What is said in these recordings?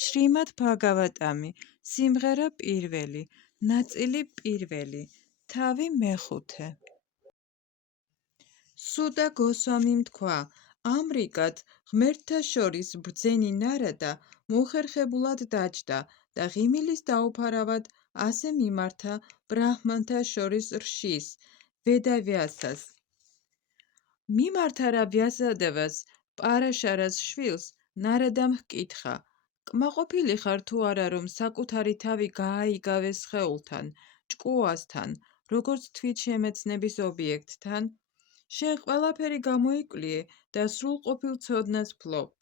შრიმად ბჰაგავატამი, სიმღერა პირველი, ნაწილი პირველი, თავი მეხუთე. სუტა გოსვამიმ თქვა, ამრიგად, ღმერთთა შორის ბრძენი ნარადა მოხერხებულად დაჯდა და ღიმილის დაუფარავად ასე მიმართა ბრაჰმანთა შორის რშის, ვედავიასას. მიმართა რა ვიასადევას, პარაშარას შვილს, ნარადამ ჰკითხა, კმაყოფილი ხარ თუ არა, რომ საკუთარი თავი გააიგავეს სხეულთან, ჭკუასთან, როგორც თვითშემეცნების ობიექტთან? შენ ყველაფერი გამოიკვლიე და სრულყოფილ ცოდნას ფლობ.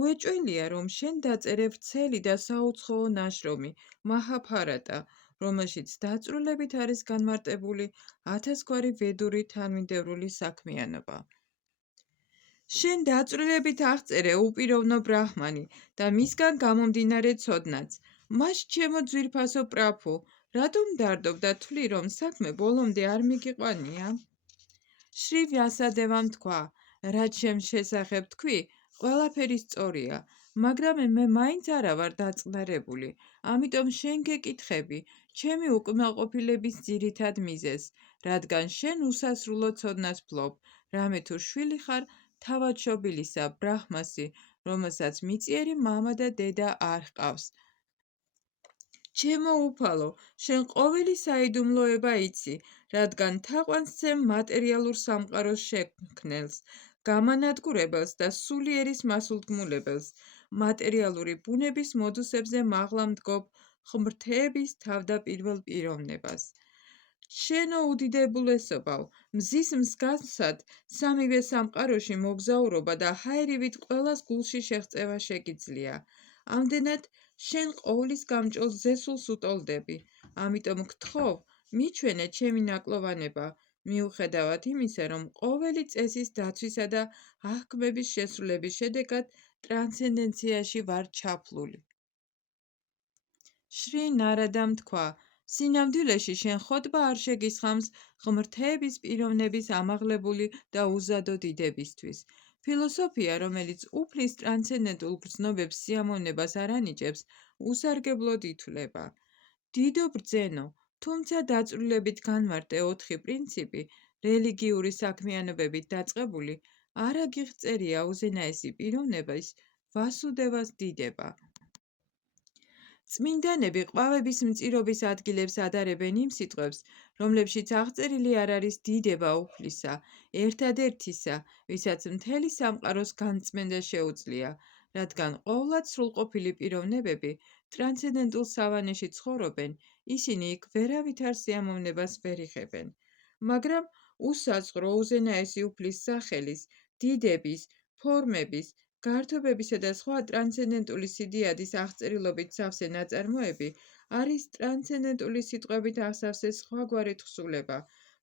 უეჭველია, რომ შენ დაწერე ვრცელი და საუცხოო ნაშრომი, მაჰაბჰარატა, რომელშიც დაწვრილებით არის განმარტებული 1000 ვედური თანმიმდევრული საქმიანობა. შენ დაწვრილებით აღწერე უპიროვნო ბრაჰმანი და მისგან გამომდინარე ცოდნაც. მას ჩემო ძვირფასო პრაფო, რატომ დარდობ და თვლი, რომ საქმე ბოლომდე არ მიგიყვანია? შრი ვიასადევამ თქვა, რაც შენ შესახებ თქვი, ყველაფერი სწორია, მაგრამ მე მაინც არა ვარ დაწყნარებული, ამიტომ შენ გეკითხები, ჩემი უკმაყოფილების ძირითად მიზეზს, რადგან შენ უსასრულო ცოდნას ფლობ, რამე თუ შვილი ხარ თავადშობილისა ბრაჰმასი, რომელსაც მიწიერი მამა და დედა არ ჰყავს. ჩემო უფალო, შენ ყოველი საიდუმლოება იცი, რადგან თაყვანს მატერიალურ სამყაროს შექმნელს, გამანადგურებელს და სულიერის მასულთქმულებელს, მატერიალური ბუნების მოდუსებზე მაღლა მდგომ ღმრთების თავდაპირველ პიროვნებას. შენო უდიდებულესობავ, მზის მსგავსად სამივე სამყაროში მოგზაურობა და ჰაერივით ყველას გულში შეღწევა შეგიძლია. ამდენად შენ ყოვლის გამჭოლ ზესულს უტოლდები, ამიტომ გთხოვ, მიჩვენე ჩემი ნაკლოვანება, მიუხედავად იმისა, რომ ყოველი წესის დაცვისა და აღქმების შესრულების შედეგად ტრანსცენდენციაში ვარ ჩაფლული. შრი ნარადამ თქვა, სინამდვილეში შენ ხოტბა არ შეგისხამს ღმრთების პიროვნების ამაღლებული და უზადო დიდებისთვის. ფილოსოფია, რომელიც უფლის ტრანსცენდენტულ გრძნობებს სიამოვნებას არ ანიჭებს, უსარგებლოდ ითვლება. დიდო ბრძენო, თუმცა დაწვრილებით განმარტე 4 პრინციპი, რელიგიური საქმიანობებით დაწყებული, არ აგიღწერია უზენაესი პიროვნების ვასუდევას დიდება. წმინდანები ყვავების მწირობის ადგილებს ადარებენ იმ სიტყვებს, რომლებშიც აღწერილი არ არის დიდება უფლისა, ერთადერთისა, ვისაც მთელი სამყაროს განწმენდა შეუძლია, რადგან ყოვლად სრულყოფილი პიროვნებები ტრანსცენდენტულ სავანეში ცხოვრობენ, ისინი იქ ვერავითარ სიამოვნებას ვერ იღებენ. მაგრამ უსაზღვრო უზენაესი უფლის სახელის, დიდების, ფორმების, გართობებისა და სხვა ტრანსცენდენტული სიდიადის აღწერილობით სავსე ნაწარმოები არის ტრანსცენდენტული სიტყვებით აღსავსე სხვაგვარი თხზულება,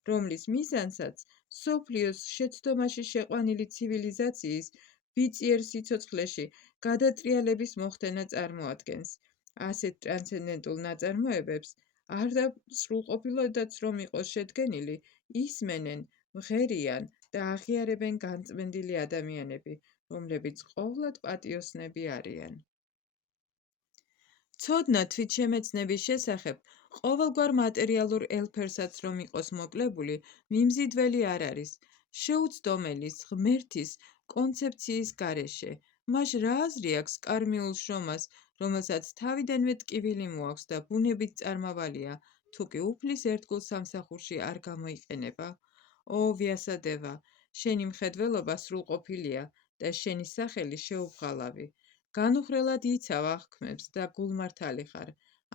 რომლის მიზანსაც მსოფლიოს შეცდომაში შეყვანილი ცივილიზაციის ვიწიერ სიცოცხლეში გადატრიალების მოხდენა წარმოადგენს. ასეთ ტრანსცენდენტულ ნაწარმოებებს არ სრულყოფილოდაც რომ იყოს შედგენილი, ისმენენ, მღერიან და აღიარებენ განწმენდილი ადამიანები, რომლებიც ყოვლად პატიოსნები არიან. ცოდნა თვითშემეცნების შესახებ ყოველგვარ მატერიალურ ელფერსაც რომ იყოს მოკლებული, მიმზიდველი არ არის. შეუცდომელის, ღმერთის კონცეფციის გარეშე. მას რა აზრი აქვს კარმიულ შრომას, რომელსაც თავიდანვე ტკივილი მოაქვს და ბუნებით წარმავალია, თუ კი უფლის ერთგულ სამსახურში არ გამოიყენება? ო ვიასადევა, შენი მხედველობა სრულყოფილია და შენი სახელი შეუღალავი. განუხრელად იცავ აღქმებს და გულმართალი ხარ,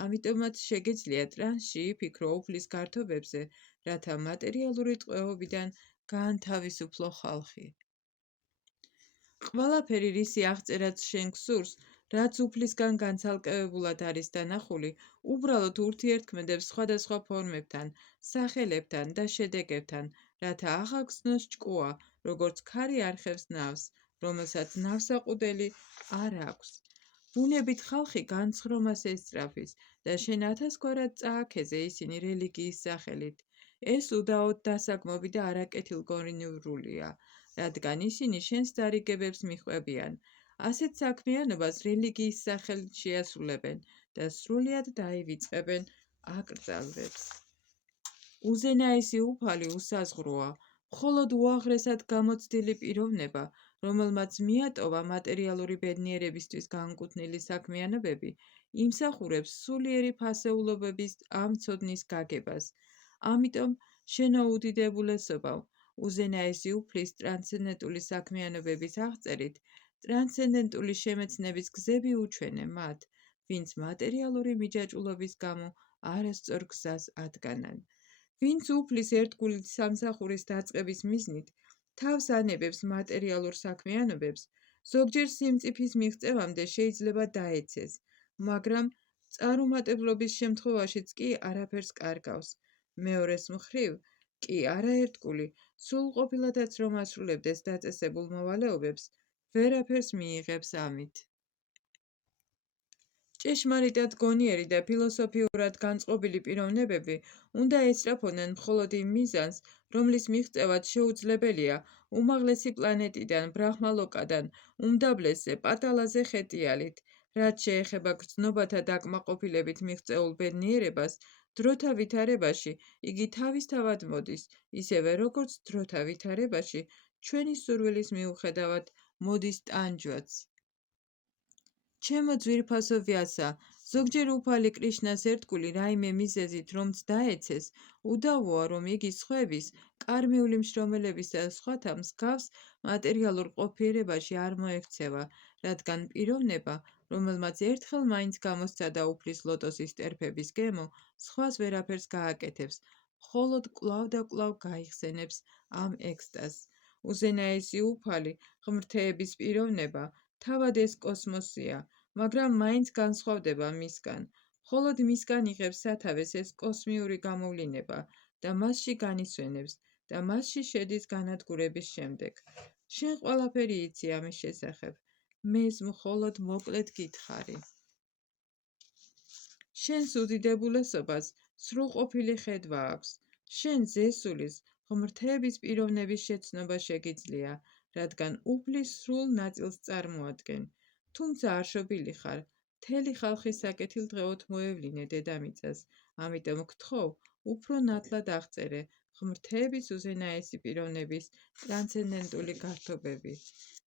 ამიტომაც შეგეძლია ტრანსში იფიქრო უფლის გართობებზე, რათა მატერიალური ტყვეობიდან გაანთავისუფლო ხალხი. ყველაფერი, რისი აღწერაც შენ გსურს, რაც უფლისგან განცალკევებულად არის დანახული, უბრალოდ ურთიერთქმედებს სხვადასხვა ფორმებთან, სახელებთან და შედეგებთან, რათა აღაგრძნოს ჭკუა, როგორც ქარი არხევს ნავს, რომელსაც ნავსაყუდელი არ აქვს. ბუნებით ხალხი განცხრომას ესწრაფვის და შენ 1000-გვარად წააქეზე ისინი რელიგიის სახელით. ეს უდაოდ დასაგმობი და არაკეთილგონივრულია, რადგან ისინი შენს დარიგებებს მიჰყვებიან. ასეთ საქმიანობას რელიგიის სახელით შეასრულებენ და სრულიად დაივიწყებენ აკრძალვებს. უზენაესი უფალი უსაზღვროა, მხოლოდ უაღრესად გამოცდილი პიროვნება, რომელმაც მიატოვა მატერიალური ბედნიერებისთვის განკუთვნილი საქმიანობები, იმსახურებს სულიერი ფასეულობების ამ ცოდნის გაგებას. ამიტომ, შენოუდიდებულესობავ, უზენაესი უფლის ტრანსცენდენტული საქმიანობების აღწერით, ტრანსცენდენტული შემეცნების გზები უჩვენე მათ, ვინც მატერიალური მიჯაჭვულობის გამო არასწორ გზას ადგანან. ვინც უფლის ერთგულით სამსახურის დაწყების მიზნით თავს ანებებს მატერიალურ საქმიანობებს, ზოგჯერ სიმწიფის მიღწევამდე შეიძლება დაეცეს, მაგრამ წარუმატებლობის შემთხვევაშიც კი არაფერს კარგავს. მეორეს მხრივ კი არაერთგული, სრულყოფილადაც რომ ასრულებდეს დაწესებულ მოვალეობებს, ვერაფერს მიიღებს ამით. ჭეშმარიტად გონიერი და ფილოსოფიურად განწყობილი პიროვნებები უნდა ესწრაფოდნენ მხოლოდ იმ მიზანს, რომლის მიღწევაც შეუძლებელია უმაღლესი პლანეტიდან, ბრაჰმალოკადან, უმდაბლესზე, პატალაზე ხეტიალით. რაც შეეხება გრძნობათა დაკმაყოფილებით მიღწეულ ბედნიერებას, დროთა ვითარებაში იგი თავისთავად მოდის, ისევე როგორც დროთა ვითარებაში ჩვენი სურვილის მიუხედავად მოდის ტანჯვაც. ჩემო ძვირფასო ვიასა, ზოგჯერ უფალი კრიშნას ერთგული რაიმე მიზეზით რომც დაეცეს, უდავოა რომ იგი სხვების, კარმიული მშრომელების და სხვათა მსგავს მატერიალურ ყოფიერებაში არ მოექცევა, რადგან პიროვნება, რომელმაც ერთხელ მაინც გამოსცადა უფლის ლოტოსის ტერფების გემო, სხვას ვერაფერს გააკეთებს, მხოლოდ კვლავ და კვლავ გაიხსენებს ამ ექსტაზს. უზენაესი უფალი, ღმრთეების პიროვნება, თავად ეს კოსმოსია, მაგრამ მაინც განსხვავდება მისგან. მხოლოდ მისგან იღებს სათავეს ეს კოსმიური გამოვლინება და მასში განისვენებს და მასში შედის განადგურების შემდეგ. შენ ყველაფერი იცი ამის შესახებ. მეს მხოლოდ მოკლედ გითხარი. შენს უდიდებულესობას სრულყოფილი ხედვა აქვს. შენ ზესულის, ღმრთეების პიროვნების შეცნობა შეგიძლია, რადგან უფლის სრულ ნაწილს წარმოადგენ. თუმცა არ შობილი ხარ, მთელი ხალხის საკეთილდღეოდ მოევლინე დედამიწას, ამიტომ გთხოვ, უფრო ნათლად აღწერე ღმრთეების უზენაესი პიროვნების ტრანსცენდენტული გართობები.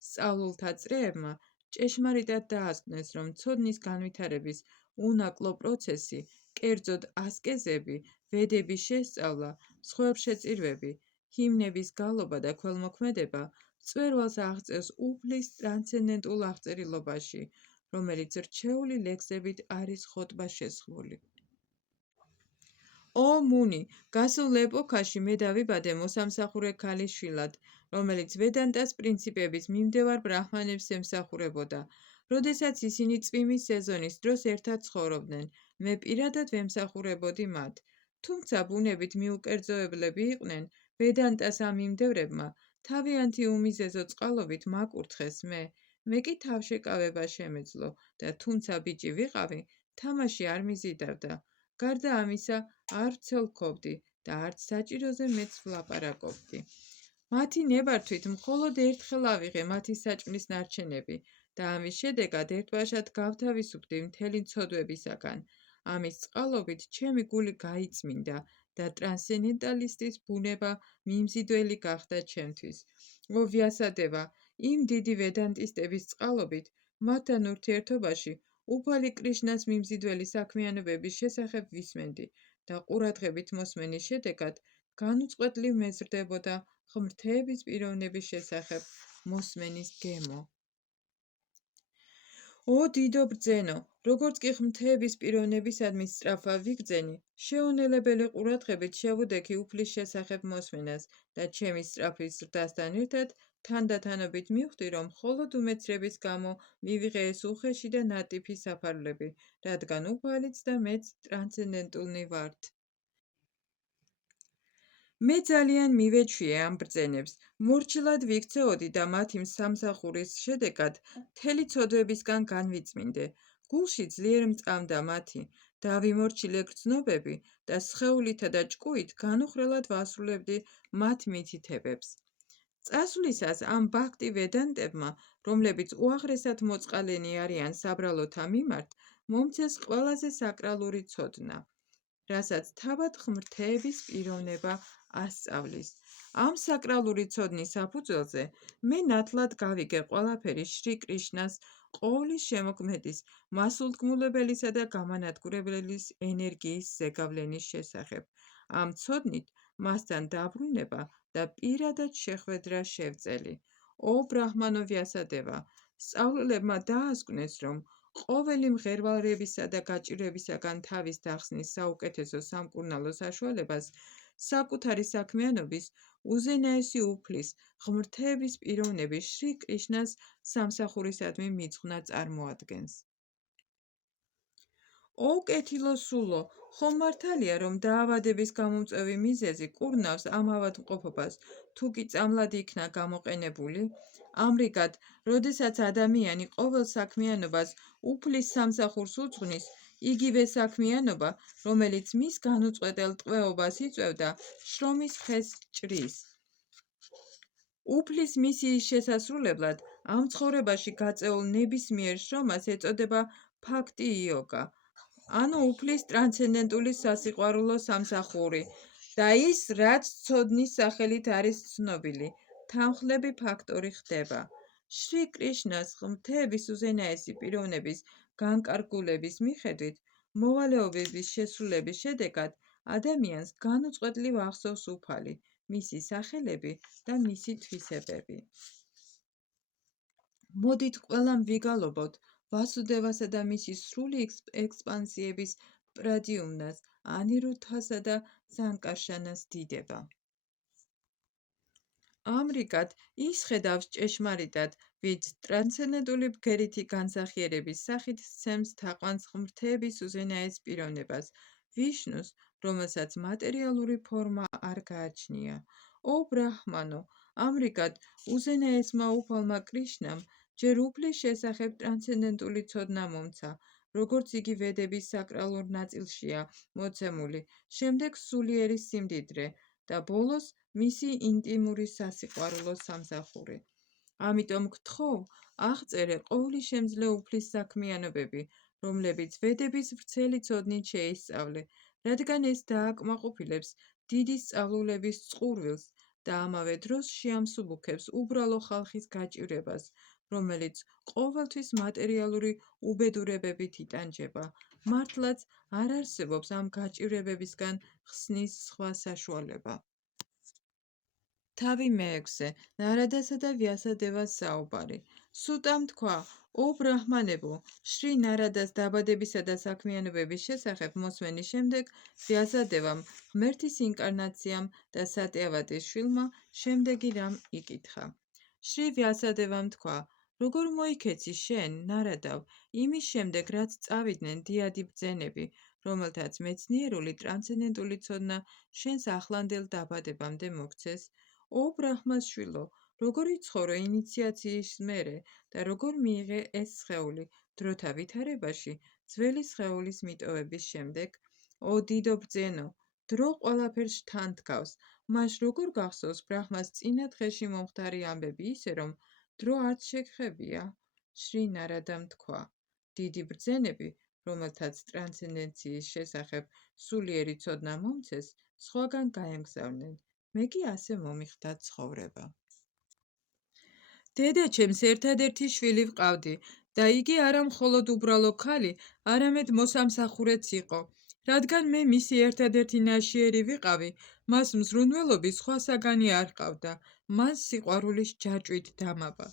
სწავლულთა წრეებმა ჭეშმარიტად დაასკვნეს, რომ ცოდნის განვითარების უნაკლო პროცესი, კერძოდ ასკეზები, ვედების შესწავლა, მსხვერპლშეწირვები, ჰიმნების გალობა და ქველმოქმედება, მწვერვალს აღწევს უფლის ტრანსცენდენტულ აღწერილობაში, რომელიც რჩეული ლექსებით არის ხოტბა შესხმული. ო მუნი, გასულ ეპოქაში მე დავიბადე მოსამსახურე ქალის შვილად, რომელიც ვედანტას პრინციპების მიმდევარ ბრაჰმანებს ემსახურებოდა. როდესაც ისინი წვიმის სეზონის დროს ერთად ცხოვრობდნენ, მე პირადად ვემსახურებოდი მათ. თუმცა ბუნებით მიუკერძოებლები იყვნენ, ვედანტას ამ მიმდევრებმა თავიანთი უმიზეზო წყალობით მაკურთხეს მე კი თავშეკავება შემეძლო და თუმცა ბიჭი ვიყავი, თამაში არ მიზიდავდა. გარდა ამისა, არ ვცელქობდი და არც საჭიროზე მეც ვლაპარაკობდი. მათი ნებართვით მხოლოდ ერთხელ ავიღე მათი საჭმლის ნარჩენები და ამის შედეგად ერთბაშად გავთავისუფლდი მთელი ცოდვებისაგან. ამის წყალობით ჩემი გული გაიწმინდა და ტრანსცენდენტალისტის ბუნება მიმზიდველი გახდა ჩემთვის. ო ვიასადევა, იმ დიდი ვედანტისტების წყალობით, მათთან ურთიერთობაში უფალი კრიშნას მიმზიდველი საქმიანობების შესახებ ვისმენდი და ყურადღებით მოსმენის შედეგად განუწყვეტლივ მეზრდებოდა ღმრთეების პიროვნების შესახებ მოსმენის გემო. ო დიდო ბრძენო, როგორც კი ღმრთეების პიროვნებისადმი სწრაფვა ვიგრძენი, შეუნელებელი ყურადღებით შევუდექი უფლის შესახებ მოსმენას და ჩემი სწრაფვის ზრდასთან ერთად თანდათანობით მივხვდი, რომ მხოლოდ უმეცრების გამო მივიღე ეს უხეში და ნატიფი საფარლები, რადგან უფალიც და მეც ტრანსცენდენტულნი ვართ. მე ძალიან მივეჩვიე ამ ბრძენებს, მორჩილად ვიქცეოდი და მათი სამსახურის შედეგად მთელი ცოდვებისგან განვიწმინდე. გულში ძლიერ მწამდა მათი, დავიმორჩილე გრძნობები და სხეულითა და ჭკუით განუხრელად ვასრულებდი მათ მითითებებს. წასვლისას ამ ბჰაქტი ვედანტებმა, რომლებიც უაღრესად მოწყალენი არიან საბრალოთა მიმართ, მომცეს ყველაზე საკრალური ცოდნა, რასაც თავად ღმრთეების პიროვნება ასწავლის. ამ საკრალური ცოდნის საფუძველზე მე ნათლად გავიგე ყველაფერი შრი კრიშნას, ყოვლის შემოქმედის, მასულთქმულებელისა და გამანადგურებელის ენერგიის ზეგავლენის შესახებ. ამ ცოდნით მასთან დაბრუნება და პირადად შეხვედრა შევწელი. ო ბრაჰმანო ვიასადევა, სწავლულებმა დაასკვნეს, რომ ყოველი მღერვალებისა და გაჭირვებისაგან თავის დახსნის საუკეთესო სამკურნალო საშუალებას საკუთარი საქმიანობის უზენაესი უფლის, ღმრთების პიროვნების შრი კრიშნას სამსახურისადმი მიძღვნა წარმოადგენს. ო კეთილო სულო, ხომ მართალია, რომ დაავადების გამომწვევი მიზეზი კურნავს ამ ავადმყოფობას, თუ კი წამლად იქნა გამოყენებული? ამრიგად, როდესაც ადამიანი ყოველ საქმიანობას უფლის სამსახურს უძღვნის, იგივე საქმიანობა, რომელიც მის განუწყვეტელ ტყვეობას იწვევდა, შრომის ხეს ჭრის. უფლის მისიის შესასრულებლად ამ ცხოვრებაში გაწეულ ნებისმიერ შრომას ეწოდება ბჰაქტი იოგა, ანუ უფლის ტრანსცენდენტული სასიყვარულო სამსახური და ის, რაც ცოდნის სახელით არის ცნობილი, თანმხლები ფაქტორი ხდება. შრი კრიშნას ღმრთების უზენაესი პიროვნების განკარგულების მიხედვით, მოვალეობების შესრულების შედეგად ადამიანს განუწყვეტლივ ახსოვს უფალი, მისი სახელები და მისი თვისებები. მოდით ყველამ ვიგალობოთ ვასუდევასა და მისი სრული ექსპანსიების პრადიუმნას, ანირუდჰასა და სანკარშანას დიდება. ამრიგად, ის ხედავს ჭეშმარიტად, ვინც ტრანსცენდენტული ბგერითი განსახიერების სახით სცემს თაყვანს ღმრთების უზენაეს პიროვნებას, ვიშნუს, რომელსაც მატერიალური ფორმა არ გააჩნია. ო ბრაჰმანო, ამრიგად, უზენაესმა უფალმა კრიშნამ ჯერ უფლის შესახებ ტრანსცენდენტული ცოდნა მომცა, როგორც იგი ვედების საკრალურ ნაწილშია მოცემული, შემდეგ სულიერი სიმდიდრე და ბოლოს მისი ინტიმური სასიყვარულო სამსახური. ამიტომ გთხოვ, აღწერე ყოვლისშემძლე უფლის საქმიანობები, რომლებიც ვედების ვრცელი ცოდნით შეისწავლე, რადგან ეს დააკმაყოფილებს დიდი სწავლულების წყურვილს და ამავე დროს შეამსუბუქებს უბრალო ხალხის გაჭირვებას, რომელიც ყოველთვის მატერიალური უბედურებებით იტანჯება. მართლაც არ არსებობს ამ გაჭირვებებისგან ხსნის სხვა საშუალება. თავი მეექვსე, ნარადასა და ვიასადევას საუბარი. სუტამ თქვა, ო ბრაჰმანებო, შრი ნარადას დაბადებისა და საქმიანობების შესახებ მოსმენის შემდეგ, ვიასადევამ, ღმერთის ინკარნაციამ და სატიავადის შვილმა შემდეგი რამ იკითხა. შრი ვიასადევამ თქვა, როგორ მოიქეცი შენ, ნარადავ, იმის შემდეგ, რაც წავიდნენ დიადი ბრძენები, რომელთაც მეცნიერული ტრანსცენდენტული ცოდნა შენს ახლანდელ დაბადებამდე მოგცეს? ო ბრაჰმას შვილო, როგორ იცხოვრო ინიციაციის მერე და როგორ მიიღე ეს სხეული დროთა ვითარებაში, ძველი სხეულის მიტოვების შემდეგ? ო დიდო ბრძენო, დრო ყველაფერს თან დგავს, მას როგორ გახსოვს ბრაჰმას წინა დღეში მომხდარი ამბები ისე, რომ დრო არც შეგხებია? შრი ნარადამ თქვა, დიდი ბრძენები, რომელთაც ტრანსცენდენციის შესახებ სულიერი ცოდნა მომცეს, სხვაგან გაემგზავრნენ. მე კი ასე მომიხდა ცხოვრება. დედაჩემს ერთადერთი შვილი ვყავდი და იგი არა მხოლოდ უბრალო ქალი, არამედ მოსამსახურეც იყო. რადგან მე მისი ერთადერთი ნაშიერი ვიყავი, მას მზრუნველობის სხვა საგანი არ ჰყავდა, მას სიყვარულის ჯაჭვით დამაბა.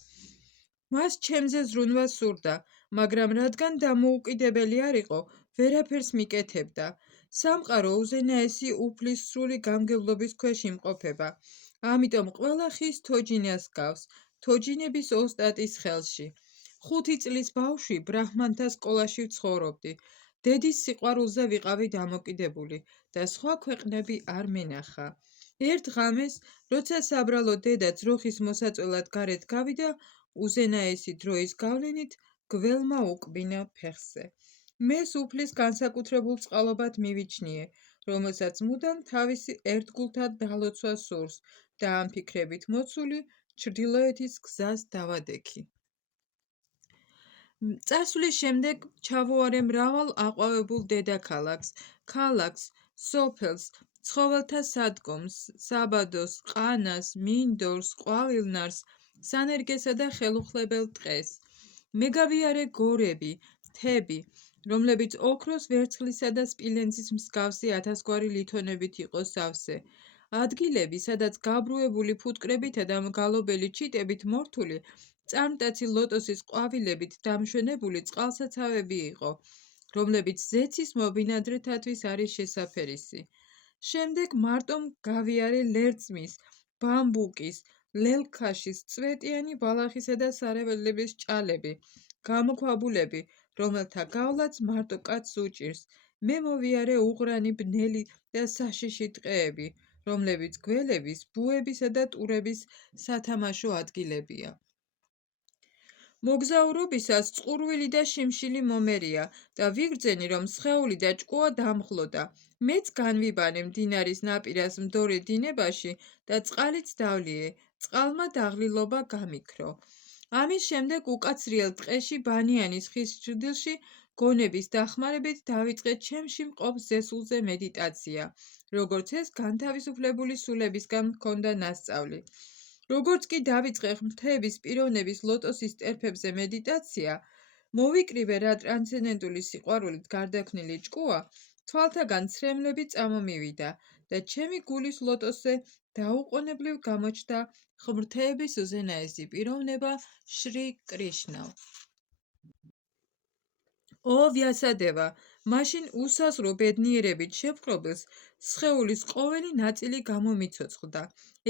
მას ჩემზე ზრუნვა სურდა, მაგრამ რადგან დამოუკიდებელი არ იყო, ვერაფერს მიკეთებდა. სამყარო უზენაესი უფლის სრული გამგებლობის ქვეშ იმყოფება. ამიტომ ყველა ხის თოჯინას გავს, თოჯინების ოსტატის ხელში. 5 წლის ბავშვი ბრაჰმანთა სკოლაში ვცხოვრობდი. დედის სიყვარულზე ვიყავი დამოკიდებული და სხვა ქვეყნები არ მენახა. ერთ ღამეს, როცა საბრალო დედა ძროხის მოსაწველად გარეთ გავიდა, უზენაესი დროის გავლენით გველმა უკბინა ფეხზე. მე უფლის განსაკუთრებულ წყალობად მივიჩნიე, რომელსაც მუდამ თავისი ერთგულთა დალოცვა სურს, და ამ ფიქრებით მოცული ჩრდილოეთის გზას დავადექი. წასვლის შემდეგ ჩავუარე მრავალ აყვავებულ დედაქალაქს, ქალაქს, სოფელს, ცხოველთა სადგომს, საბადოს, ყანას, მინდორს, ყვავილნარს, სანერგესა და ხელუხლებელ ტყეს. მეგავიარე გორები, მთები, რომლებიც ოქროს, ვერცხლისა და სპილენძის მსგავსი ათასგვარი ლითონებით იყო სავსე. ადგილები, სადაც გაბრუებული ფუტკრებითა და მგალობელი ჩიტებით მორთული, წარმტაცი ლოტოსის ყვავილებით დამშვენებული წყალსაცავები იყო, რომლებიც ზეცის მობინადრეთათვის არის შესაფერისი. შემდეგ მარტო გავიარე ლერწმის, ბამბუკის, ლელქაშის, წვეტიანი ბალახისა და სარეველების ჭალები, გამოქვაბულები, რომელთა გავლაც მარტო კაცს უჭირს. მე მოვიარე უღრანი ბნელი და საშიში ტყეები, რომლებიც გველების, ბუებისა და ტურების სათამაშო ადგილებია. მოგზაურობისას წყურვილი და შიმშილი მომერია და ვიგრძენი, რომ სხეული და ჭკუა დამხლოდა. მეც განვიბანე მდინარის ნაპირას მდორე დინებაში და წყალიც დავლიე, წყალმა დაღლილობა გამიქრო. ამის შემდეგ უკაცრიელ ტყეში ბანიანის ხის ჩრდილში გონების დახმარებით დავიწყე ჩემში მყოფ ზესულზე მედიტაცია, როგორც ეს განთავისუფლებული სულებისგან მქონდა ნასწავლი. როგორც კი დავიწყე ღმრთების პიროვნების ლოტოსის ტერფებზე მედიტაცია, მოვიკრიბე რა ტრანსცენდენტული სიყვარულით გარდაქმნილი ჭკუა, თვალთაგან ცრემლები წამომივიდა და ჩემი გულის ლოტოსზე დაუყოვნებლივ გამოჩნდა ღმრთების უზენაესი პიროვნება შრი კრიშნა. ო ვიასადევა, მაშინ უსაზღვრო ბედნიერებით შეპყრობილს სხეულის ყოველი ნაწილი გამომიცოცხლდა.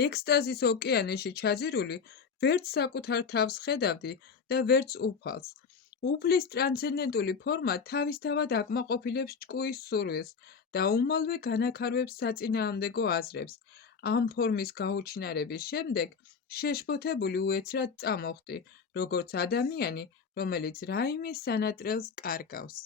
ექსტაზის ოკეანეში ჩაძირული, ვერც საკუთარ თავს ხედავდი და ვერც უფალს. უფლის ტრანსცენდენტული ფორმა თავისთავად აკმაყოფილებს ჭკუის სურვილს და უმალვე განაქარვებს საწინააღმდეგო აზრებს. ამ ფორმის გაუჩინარების შემდეგ შეშფოთებული უეცრად წამოხდი, როგორც ადამიანი, რომელიც რაიმე სანატრელს კარგავს.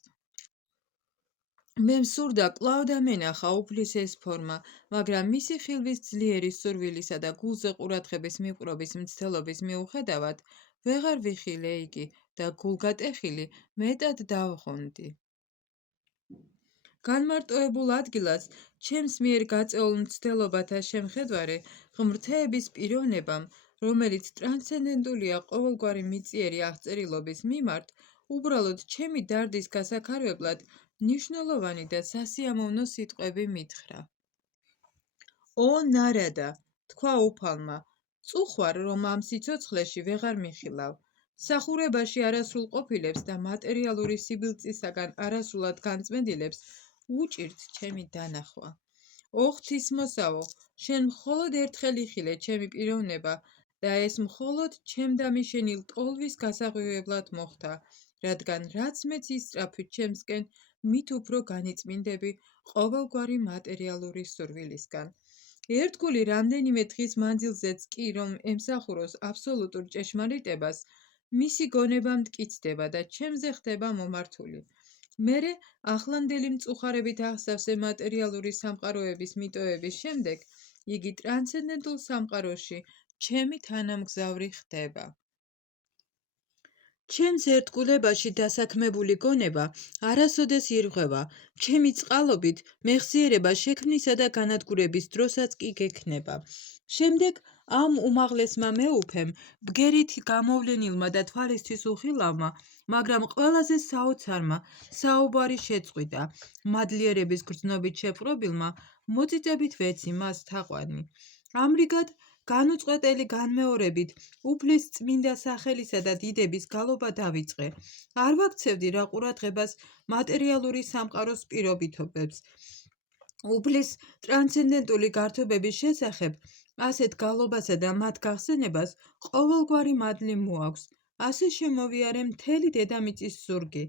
მე მსურდა კვლავ დამენახა უფლის ეს ფორმა, მაგრამ მისი ხილვის ძლიერი სურვილისა და გულზე ყურადღების მიპყრობის მცდელობის მიუხედავად, ვეღარ ვიხილე იგი და გულგატეხილი მეტად დავღონდი. განმარტოებულ ადგილას ჩემს მიერ გაწეულ მცდელობათა შემხედვარე ღმრთების პიროვნებამ, რომელიც ტრანსცენდენტულია ყოველგვარი მიწიერი აღწერილობის მიმართ, უბრალოდ ჩემი დარდის გასაქარვებლად მნიშვნელოვანი და სასიამოვნო სიტყვები მითხრა. ო ნარადა, თქვა უფალმა, წუხვარ, რომ ამ სიცოცხლეში ვეღარ მიხილავ. სახურებაში არასრულ ყოფილებს და მატერიალური სიბილწისაგან არასრულად განწმენდილებს უჭირთ ჩემი დანახვა. ო ღვთისმოსავო, შენ მხოლოდ ერთხელ იხილე ჩემი პიროვნება და ეს მხოლოდ ჩემდამიშენილ ტოლვის გასაღვივებლად მოხდა, რადგან რაც მეც ისწრაფვით ჩემსკენ, მით უფრო განიწმინდები ყოველგვარი მატერიალური სურვილისგან. ერთგული რამდენიმე დღის მანძილზეც კი რომ ემსახუროს აბსოლუტურ ჭეშმარიტებას, მისი გონება მტკიცდება და ჩემზე ხდება მომართული. მერე ახლანდელი მწუხარებით აღსავსე მატერიალური სამყაროების მიტოვების შემდეგ, იგი ტრანსცენდენტულ სამყაროში ჩემი თანამგზავრი ხდება. ჩემს ერთგულებაში დასაქმებული გონება არასოდეს ირღვევა, ჩემი წყალობით მეხსიერება შექმნისა და განადგურების დროსაც კი გექნება. შემდეგ ამ უმაღლესმა მეუფემ, ბგერით გამოვლენილმა და თვალისთვის უხილავმა, მაგრამ ყველაზე საოცარმა, საუბარი შეწყვიტა. მადლიერების გრძნობით შეპყრობილმა, მოწიწებით ვეცი მას თაყვანი. ამრიგად, განუწყვეტელი განმეორებით უფლის წმინდა სახელისა და დიდების გალობა დავიწყე. არ ვაქცევდი რა ყურადღებას მატერიალური სამყაროს პირობითობებს. უფლის ტრანსცენდენტული გართობების შესახებ ასეთ გალობასა და მათ გახსენებას ყოველგვარი მადლი მოაქვს. ასე შემოვიარე მთელი დედამიწის ზურგი,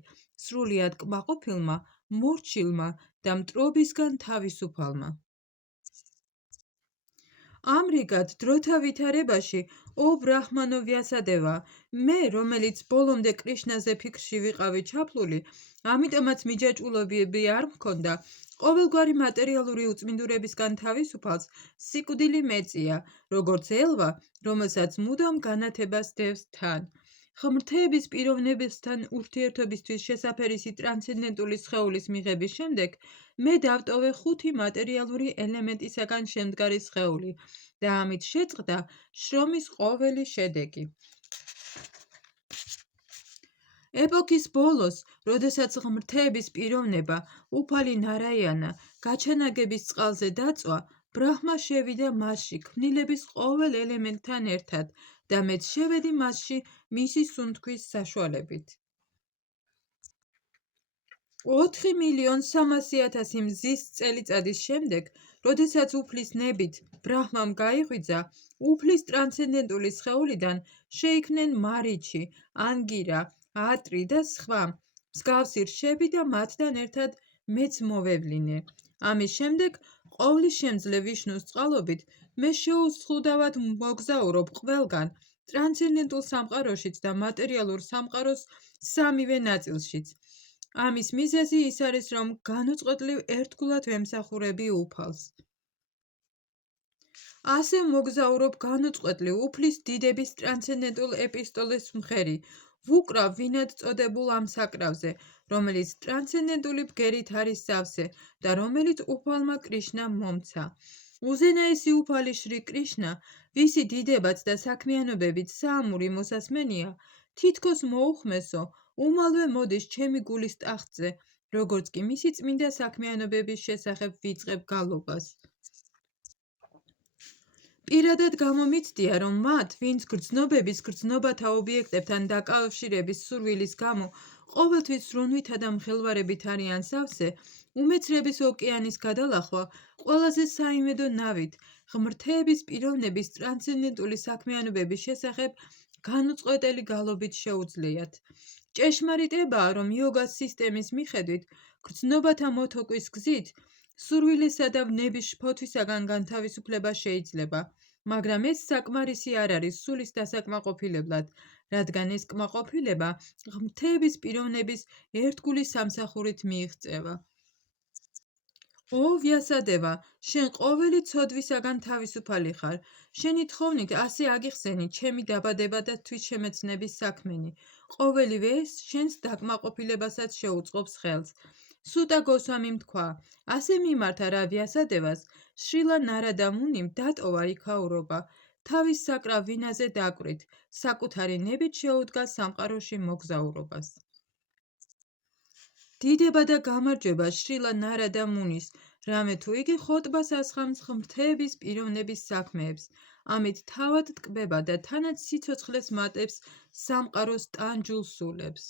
სრულიად კმაყოფილმა, მორჩილმა და მტრობისგან თავისუფალმა. ამრიგად, დროთა ვითარებაში ო ბრაჰმანო ვიასადევა, მე, რომელიც ბოლომდე კრიშნაზე ფიქრში ვიყავი ჩაფლული, ამიტომაც მიჯაჭვულობები არ მქონდა, ყოველგვარი მატერიალური უწმინდურებისგან თავისუფალს სიკვდილი მეწია, როგორც ელვა, რომელსაც მუდამ განათებას დევს თან. ღმრთების პიროვნებასთან ურთიერთობისთვის შესაფერისი ტრანსცენდენტული სხეულის მიღების შემდეგ, მე დავტოვე 5 მატერიალური ელემენტისაგან შემდგარი სხეული და ამით შეწყდა შრომის ყოველი შედეგი. ეპოქის ბოლოს, როდესაც ღმრთების პიროვნება, უფალი ნარაიანა, გაჩანაგების წყალზე დაწვა, ბრაჰმა შევიდა მასში ქმნილების ყოველ ელემენტთან ერთად და მეც შევედი მასში მისი სუნთქვის საშუალებით. 4,300,000 მზის წელიწადის შემდეგ, როდესაც უფლის ნებით ბრაჰმამ გაიღვიძა, უფლის ტრანსცენდენტული სხეულიდან შეიქმნენ მარიჩი, ანგირა, ატრი და სხვა მსგავსი რშები და მათთან ერთად მეც მოვევლინე. ამის შემდეგ, ყოვლის შემძლე ვიშნუს წყალობით, მე შეუსხლუდავად მოგზაურობ ყველგან, ტრანსცენდენტულ სამყაროშიც და მატერიალურ სამყაროს სამივე ნაწილშიც. ამის მიზეზი ის არის, რომ განუწყვეტლივ ერთგულად ვემსახურები უფალს. ასე მოგზაურობ განუწყვეტლივ უფლის დიდების ტრანსცენდენტულ ეპისტოლეს მღერი, ვუკრავ ვინად წოდებულ ამ საკრავზე, რომელიც ტრანსცენდენტული ბგერით არის სავსე და რომელიც უფალმა კრიშნა მომცა. უზენაესი უფალი შრი კრიშნა, ვისი დიდებაც და საქმიანობებით საამური მოსასმენია, თითქოს მოუხმესო, უმალვე მოდის ჩემი გულის ტახტზე, როგორც კი მისი წმინდა საქმიანობების შესახებ ვიწყებ გალობას. პირადად გამომიცდია, რომ მათ, ვინც გრძნობების გრძნობათა ობიექტებთან დაკავშირების სურვილის გამო ყოველთვის სრუნვითა და მხელვარებით არიან სავსე, უმეცრების ოკეანის გადალახვა ყველაზე საიმედო ნავით, ღმრთების პიროვნების ტრანსცენდენტული საქმიანობების შესახებ განუწყვეტელი გალობით შეუძლიათ. ჭეშმარიტებაა, რომ იოგას სისტემის მიხედვით, გრძნობათა მოთოკვის გზით, სურვილისა და ვნების შფოთვისაგან განთავისუფლება შეიძლება, მაგრამ ეს საკმარისი არ არის სულის დასაკმაყოფილებლად, რადგან ეს კმაყოფილება ღმრთების პიროვნების ერთგული სამსახურით მიიღწევა. ო ვიასადევა, შენ ყოველი ცოდვისაგან თავისუფალი ხარ, შენი თხოვნით ასე აგიხსენი ჩემი დაბადება და თვითშემეცნების საქმენი, ყოველივე ეს შენს დაკმაყოფილებასაც შეუწყობს ხელს. სუტა გოსვამიმ თქვა, ასე მიმართა რა ვიასადევას, შრილა ნარადა მუნიმ დატოვა იქაურობა, თავის საკრავ ვინაზე დაკვრით, საკუთარი ნებით შეუდგა სამყაროში მოგზაურობას. დიდება და გამარჯვება შრილა ნარადა მუნის, რამე თუ იგი ხოტბას ასხამს ღმრთების პიროვნების საქმეებს, ამით თავად ტკბება და თანაც სიცოცხლეს მატებს სამყაროს ტანჯულ სულებს.